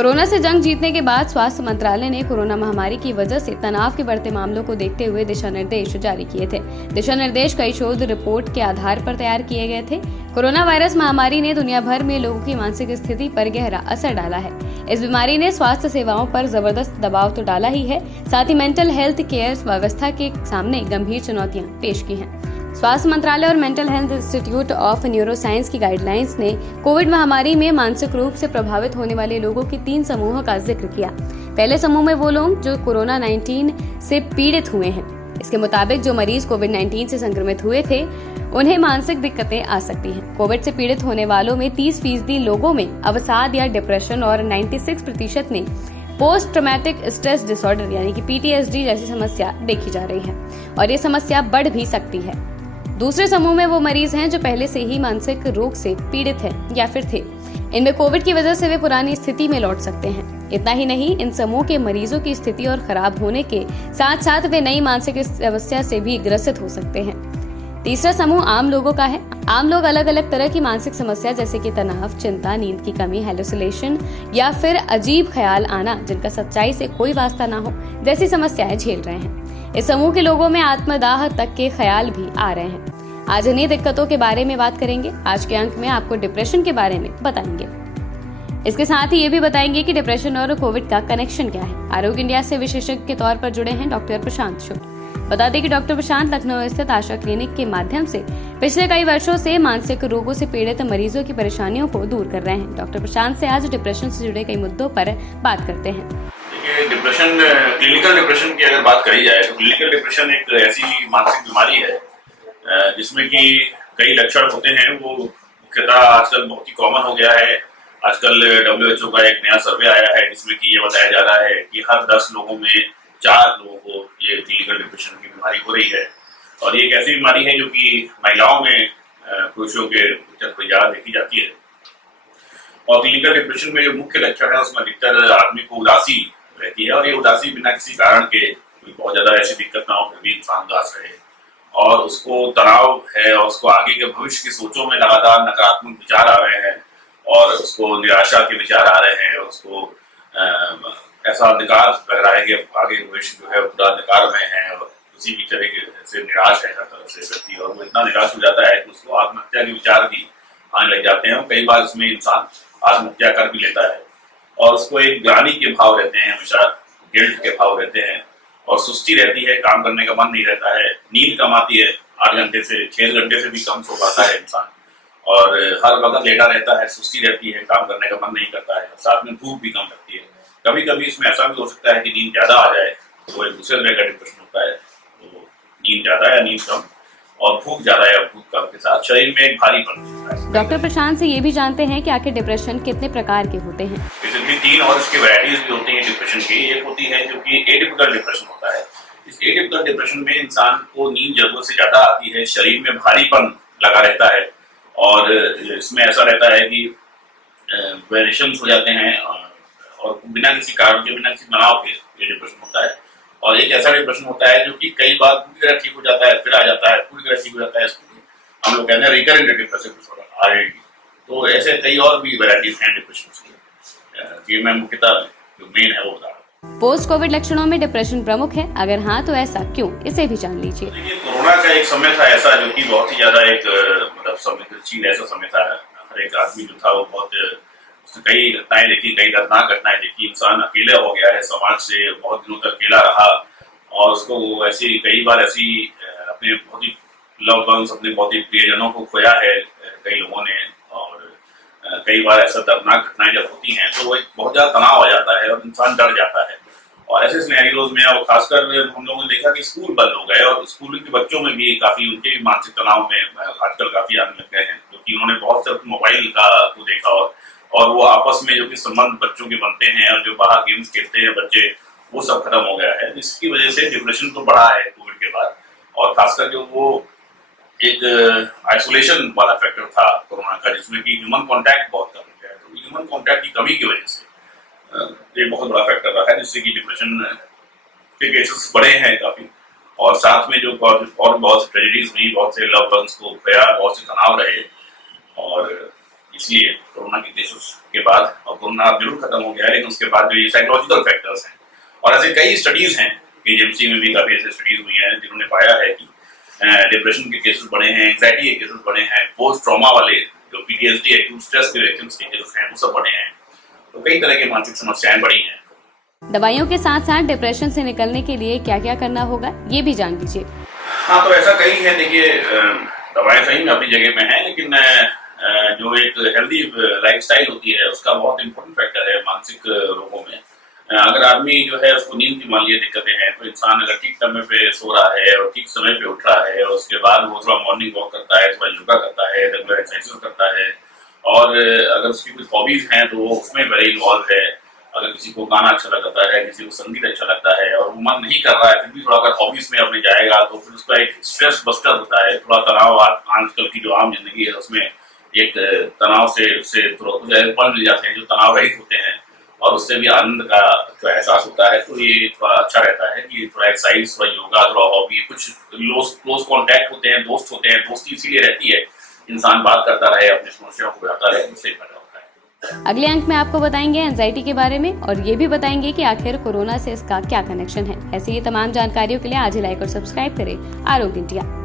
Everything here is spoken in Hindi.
कोरोना से जंग जीतने के बाद स्वास्थ्य मंत्रालय ने कोरोना महामारी की वजह से तनाव के बढ़ते मामलों को देखते हुए दिशा निर्देश जारी किए थे। दिशा निर्देश कई शोध रिपोर्ट के आधार पर तैयार किए गए थे। कोरोना वायरस महामारी ने दुनिया भर में लोगों की मानसिक स्थिति पर गहरा असर डाला है। इस बीमारी ने स्वास्थ्य सेवाओं पर जबरदस्त दबाव तो डाला ही है, साथ ही मेंटल हेल्थ केयर व्यवस्था के सामने गंभीर चुनौतियां पेश की हैं। स्वास्थ्य मंत्रालय और mental health institute of neuroscience की गाइडलाइंस ने कोविड महामारी में मानसिक रूप से प्रभावित होने वाले लोगों के 3 समूहों का जिक्र किया। पहले समूह में वो लोग जो कोरोना 19 से पीड़ित हुए हैं। इसके मुताबिक जो मरीज कोविड 19 से संक्रमित हुए थे उन्हें मानसिक दिक्कतें आ सकती हैं। कोविड से पीड़ित होने वालों में 30% लोगों में अवसाद या डिप्रेशन और 96% ने पोस्ट ट्रॉमेटिक स्ट्रेस डिसऑर्डर यानी कि PTSD जैसी समस्या देखी जा रही है और ये समस्या बढ़ भी सकती है। दूसरे समूह में वो मरीज हैं जो पहले से ही मानसिक रोग से पीड़ित हैं या फिर थे। इनमें कोविड की वजह से वे पुरानी स्थिति में लौट सकते हैं। इतना ही नहीं, इन समूह के मरीजों की स्थिति और खराब होने के साथ साथ वे नई मानसिक समस्या से भी ग्रसित हो सकते हैं। तीसरा समूह आम लोगों का है। आम लोग अलग अलग तरह की मानसिक समस्या जैसे कि तनाव, चिंता, नींद की कमी, हेलुसिनेशन या फिर अजीब ख्याल आना जिनका सच्चाई से कोई वास्ता ना हो जैसी समस्याएं झेल रहे हैं। इस समूह के लोगों में आत्मदाह तक के ख्याल भी आ रहे हैं। आज इन्हीं दिक्कतों के बारे में बात करेंगे। आज के अंक में आपको डिप्रेशन के बारे में बताएंगे। इसके साथ ही ये भी बताएंगे कि डिप्रेशन और कोविड का कनेक्शन क्या है। आरोग्य इंडिया से विशेषज्ञ के तौर पर जुड़े हैं डॉक्टर प्रशांत शुक्ल। बता दें कि डॉक्टर प्रशांत लखनऊ स्थित आशा क्लिनिक के माध्यम से पिछले कई वर्षों से मानसिक रोगों से पीड़ित मरीजों की परेशानियों को दूर कर रहे हैं। डॉक्टर प्रशांत से आज डिप्रेशन से जुड़े कई मुद्दों पर बात करते हैं। डिप्रेशन, क्लिनिकल डिप्रेशन की अगर बात करी जाए तो क्लिनिकल डिप्रेशन एक ऐसी मानसिक बीमारी है जिसमें कि कई लक्षण होते हैं। वो मुख्यतः आजकल बहुत ही कॉमन हो गया है। आजकल WHO का एक नया सर्वे आया है जिसमें कि ये बताया जा रहा है कि हर 10 लोगों में 4 लोगों को ये क्लिनिकल डिप्रेशन की बीमारी हो रही है। और ये एक ऐसी बीमारी है जो कि महिलाओं में पुरुषों के ज्यादा देखी जाती है। और क्लिनिकल डिप्रेशन में जो मुख्य लक्षण है उसमें अधिकतर आदमी को उदासी रहती है और ये उदासी बिना किसी कारण के, बहुत ज्यादा ऐसी दिक्कत ना हो फिर भी इंसान उदास रहे, और उसको तनाव है और उसको आगे के भविष्य की सोचों में लगातार नकारात्मक विचार आ रहे हैं और उसको निराशा के विचार आ रहे हैं। उसको ऐसा अंधकार लग रहा है कि आगे भविष्य जो है पूरा अंधकार में है और उसी भी तरीके से निराश है हर तरफ से व्यक्ति, और वो इतना निराश हो जाता है कि उसको आत्महत्या के विचार भी आने लग जाते हैं और कई बार उसमें इंसान आत्महत्या कर भी लेता है। और उसको एक ग्लानि के भाव रहते हैं, हमेशा गिल्ट के भाव रहते हैं और सुस्ती रहती है, काम करने का मन नहीं रहता है, नींद कम आती है, 8 घंटे से 6 घंटे से भी कम सो पाता है इंसान, और हर वक्त लेटा रहता है, सुस्ती रहती है, काम करने का मन नहीं करता है, साथ में भूख भी कम लगती है। कभी कभी इसमें ऐसा भी हो सकता है कि नींद ज्यादा आ जाए तो एक दूसरे तरह का डिप्रेशन होता है। तो नींद ज्यादा या नींद कम और भूख ज्यादा या भूख कम के साथ शरीर में एक भारीपन होता है। डॉक्टर प्रशांत से ये भी जानते हैं कि आखिर डिप्रेशन कितने प्रकार के होते हैं। बेसिकली 3 और इसकी वैरायटीज भी होती हैं डिप्रेशन की। एक होती है जो कि एटिपिकल डिप्रेशन होता है। इस एटिपिकल डिप्रेशन में इंसान को नींद जरूरत से ज्यादा आती है, शरीर में भारीपन लगा रहता है और इसमें ऐसा रहता है कि वेरिएशंस हो जाते हैं और बिना किसी कारण के, बिना किसी तनाव के ये डिप्रेशन होता है। और एक ऐसा डिप्रेशन होता है जो कि कई बार पूरी तरह ठीक हो जाता है, फिर आ जाता है, पूरी तरह ठीक हो जाता है। हम लोग कहते हैं रिकरेंट डिप्रेसिव डिसऑर्डर RAD। तो ऐसे कई और भी वैरायटीज हैं डिप्रेशन की। ये मैं मुख्यतः जो मेन है वो बता रहा हूँ। पोस्ट कोविड लक्षणों में डिप्रेशन प्रमुख है, अगर हाँ तो ऐसा क्यों, इसे भी जान लीजिए। देखिए, कोरोना का एक समय था ऐसा जो कि बहुत ही ज्यादा एक मतलब संवेदनशील ऐसा समय था। हर एक आदमी जो था वो बहुत, उसने कई घटनाएं देखी, कई दर्दनाक घटनाएं देखी। इंसान अकेला हो गया है, समाज से बहुत दिनों तक अकेला रहा और उसको ऐसी कई बार ऐसी अपने बहुत ही लव वंस, अपने बहुत ही प्रियजनों को खोया है कई लोगों ने। और कई बार ऐसा दर्दनाक घटनाएं जब होती हैं तो वो एक बहुत ज्यादा तनाव आ जाता है और इंसान डर जाता है। और ऐसे सिनेरियोज में, और खासकर हम लोगों ने देखा कि स्कूल बंद हो गए और स्कूल के बच्चों में भी काफी, उनके भी मानसिक तनाव में आजकल काफी आने लग गए हैं, क्योंकि उन्होंने बहुत से मोबाइल का को देखा और वो आपस में जो कि संबंध बच्चों के बनते हैं और जो बाहर गेम्स खेलते हैं बच्चे, वो सब खत्म हो गया है, जिसकी वजह से डिप्रेशन तो बढ़ा है कोविड के बाद। और खासकर जो वो एक आइसोलेशन वाला फैक्टर था कोरोना का, जिसमें कि ह्यूमन कांटेक्ट बहुत कम हो गया है, तो ह्यूमन कांटेक्ट की कमी की वजह से ये बहुत बड़ा फैक्टर रहा है, जिससे कि डिप्रेशन के केसेस बढ़े हैं काफी। और साथ में जो और बहुत सी ट्रेजेडीज हुई, बहुत से लव वंस को खोया, बहुत से तनाव रहे, और इसलिए कोरोना के केसेस के बाद, और कोरोना अब जरूर खत्म हो गया है, लेकिन उसके बाद जो ये साइकोलॉजिकल फैक्टर्स हैं, और ऐसे कई स्टडीज हैं कि जेएमसी में भी काफी ऐसे स्टडीज हुई हैं जिन्होंने पाया है कि डिप्रेशन के केसेस बढ़े हैं, एंग्जाइटी के केसेस बढ़े हैं, पोस्ट ट्रॉमा वाले जो पीटीएसडी एक्यूट स्ट्रेस के विक्टिम्स के केसेस हैं वो सब बढ़े हैं। तो कई तरह की मानसिक समस्याएं बढ़ी हैं। दवाइयों के साथ साथ डिप्रेशन से निकलने के लिए क्या क्या करना होगा, ये भी जान लीजिए। हाँ, तो ऐसा कई है। देखिए, दवाएं सही में अपनी जगह पे हैं, लेकिन जो एक हेल्दी लाइफस्टाइल होती है उसका बहुत इंपॉर्टेंट फैक्टर है मानसिक रोगों में। अगर आदमी जो है उसको नींद की मान लीजिए दिक्कतें हैं, तो इंसान अगर ठीक समय पे सो रहा है और ठीक समय पे उठ रहा है और उसके बाद वो थोड़ा मॉर्निंग वॉक करता है, थोड़ा योगा करता है, रेगुलर एक्सरसाइज करता है, और अगर उसकी कुछ हॉबीज हैं तो वो उसमें बड़े इन्वॉल्व है। अगर किसी को गाना अच्छा लगता है, किसी को संगीत अच्छा लगता है और वो मन नहीं कर रहा है, फिर भी थोड़ा अगर हॉबीज में अपने जाएगा तो फिर उसका एक स्ट्रेस बस्टर होता है। थोड़ा तनाव, आजकल की जो आम जिंदगी है उसमें एक तनाव से थोड़ा पल मिल जाते हैं जो तनाव रहित होते हैं, और उससे भी आनंद का जो एहसास होता है। तो ये थोड़ा अच्छा रहता है कि थोड़ा एक्सरसाइज, थोड़ा योगा, थोड़ा हॉबी, कुछ क्लोज कॉन्टैक्ट होते हैं, दोस्त होते हैं। दोस्ती इसीलिए रहती है, इंसान बात करता रहे, अपनी समस्याओं को बताता रहे, उससे फायदा होता है। अगले अंक में आपको बताएंगे एंजाइटी के बारे में, और ये भी बताएंगे कि आखिर कोरोना से इसका क्या कनेक्शन है। ऐसी ही तमाम जानकारियों के लिए आज ही लाइक और सब्सक्राइब करें आरोग्य इंडिया।